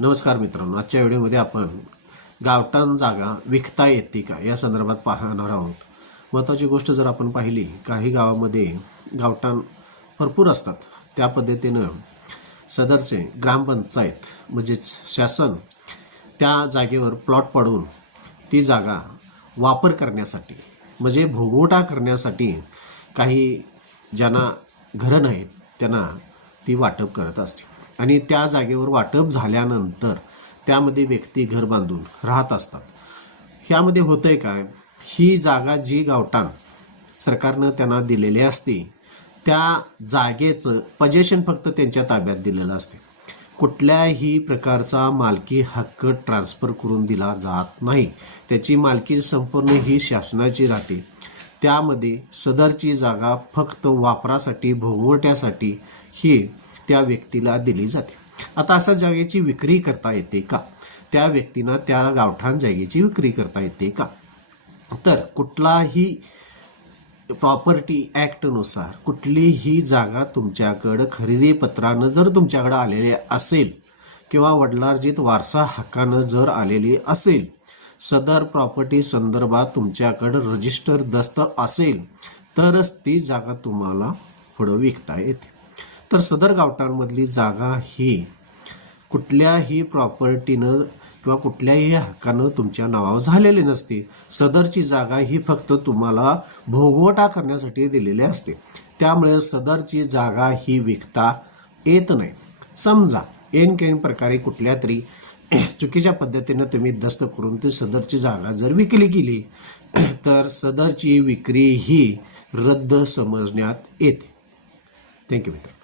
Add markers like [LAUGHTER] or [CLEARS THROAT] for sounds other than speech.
नमस्कार मित्रांनो आजच्या व्हिडिओमध्ये आपण गावठाण जागा विकता येते का या संदर्भात पाहणार आहोत. महत्त्वाची गोष्ट जर आपण पाहिली काही गावामध्ये गावठाण भरपूर असतात. त्या पद्धतीनं सदरचे ग्रामपंचायत म्हणजेच शासन त्या जागेवर प्लॉट पाडून ती जागा वापर करण्यासाठी म्हणजे भोगवटा करण्यासाठी काही ज्यांना घरं नाहीत त्यांना ती वाटप करत असते आणि त्या जागेवर वाटप झाल्यानंतर त्यामध्ये व्यक्ती घर बांधून राहत असतात. ह्यामध्ये होतंय काय? ही जागा जी गावठाण सरकारनं त्यांना दिलेली असते त्या जागेचं पजेशन फक्त त्यांच्या ताब्यात दिलेलं असते. कुठल्याही प्रकारचा मालकी हक्क ट्रान्सफर करून दिला जात नाही. त्याची मालकी संपूर्ण ही शासनाची राहते. त्यामध्ये सदरची जागा फक्त वापरासाठी भोगवट्यासाठी ही त्या व्यक्तीला दिली जाते. आता अशा जागेची विक्री करता येते का? त्या व्यक्तीनं त्या गावठाण जागेची विक्री करता येते का? तर कुठलाही प्रॉपर्टी ॲक्टनुसार कुठलीही जागा तुमच्याकडं खरेदी पत्रानं जर तुमच्याकडं आलेली असेल किंवा वडिलार्जित वारसा हक्कानं जर आलेली असेल सदर प्रॉपर्टी संदर्भात तुमच्याकडं रजिस्टर दस्त असेल तरच ती जागा तुम्हाला पुढं विकता येते. तर सदर गावठाणमधली जागा ही कुठल्याही प्रॉपर्टीनं किंवा कुठल्याही हक्कानं तुमच्या नावावर झालेली नसते. सदरची जागा ही फक्त तुम्हाला भोगवटा करण्यासाठी दिलेली असते. त्यामुळे सदरची जागा ही विकता येत नाही. समजा एन केन प्रकारे कुठल्या तरी [CLEARS THROAT] चुकीच्या पद्धतीनं तुम्ही दस्त करून ती सदरची जागा जर विकली गेली [CLEARS THROAT] तर सदरची विक्री ही रद्द समजण्यात येते. थँक्यू मित्र.